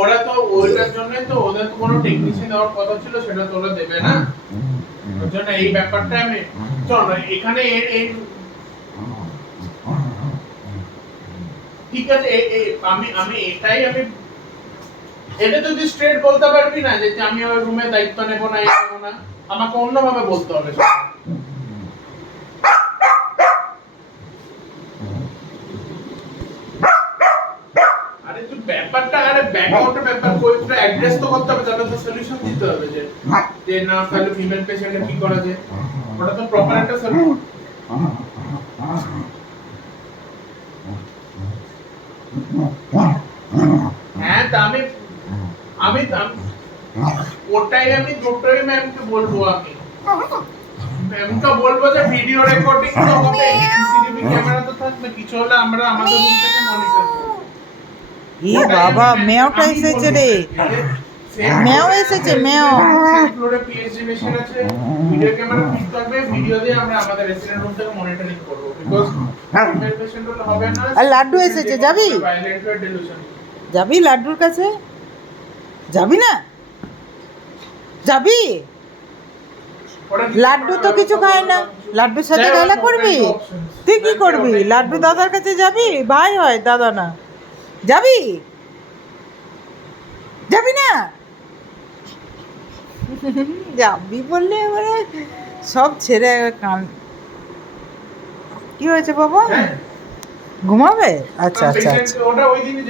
ওরা তো ওইটার জন্যই তো ওদের তো কোনো টেকনিশিয়ান দেওয়ার কথা ছিল, সেটা তো ওরা দেবে না। ওর জন্য এই ব্যাপারটা আমি চল এখানে এই ঠিক আছে আমি আমি এটাই আমি এটা তুই স্ট্রেট বলতে পারবি না যে আমি ওই রুমে দায়িত্ব নেব না এই নেব না, আমাকে অন্যভাবে বলতে হবে। আরে তুই ব্যাপারটা আরে ব্যাকআউটের ব্যাপার কই পুরো অ্যাড্রেস তো করতে হবে, তাহলে তো সলিউশন দিতে হবে যে যে না তাহলে ফিমেল পেশেন্টে কি করা যায়, ওটা তো প্রপার একটা সলিউশন। হ্যাঁ তা আমি আমি ওটাই আমি দুটোই ম্যামকে বলবো, আমি ম্যামকে বলবো যে ভিডিও রেকর্ডিং তো হবে, সিসিটিভি ক্যামেরা তো থাকবে, কিছু হলে আমরা আমাদের রুম থেকে মনিটর করব। এ বাবা মেওটা এসেছে রে, মেও এসেছে মেও। ফ্লোরে পিএইচডি মেশিন আছে, ভিডিও ক্যামেরা ফিট থাকবে, ভিডিও দিয়ে আমরা আমাদের রেসিডেন্ট রুম থেকে মনিটরিং করব, বিকজ ফিমেল পেশেন্ট হলে হবে না। আর লাড্ডু এসেছে, যাবি? যাবি লাড্ডুর কাছে? যাবি না? যাবি? লাড্ডু তো কিছু খায় না, লাড্ডুর সাথে খেলা করবি? তুই কি করবি? লাড্ডু দাদার কাছে যাবি? ভাই হয় দাদা না, যাবি? যাবি না? যাবি বললে এবারে সব ছেড়ে কান। কি হয়েছে বাবা? ঘুমাবে? আচ্ছা আচ্ছা আচ্ছা। ওটা ওই দিনই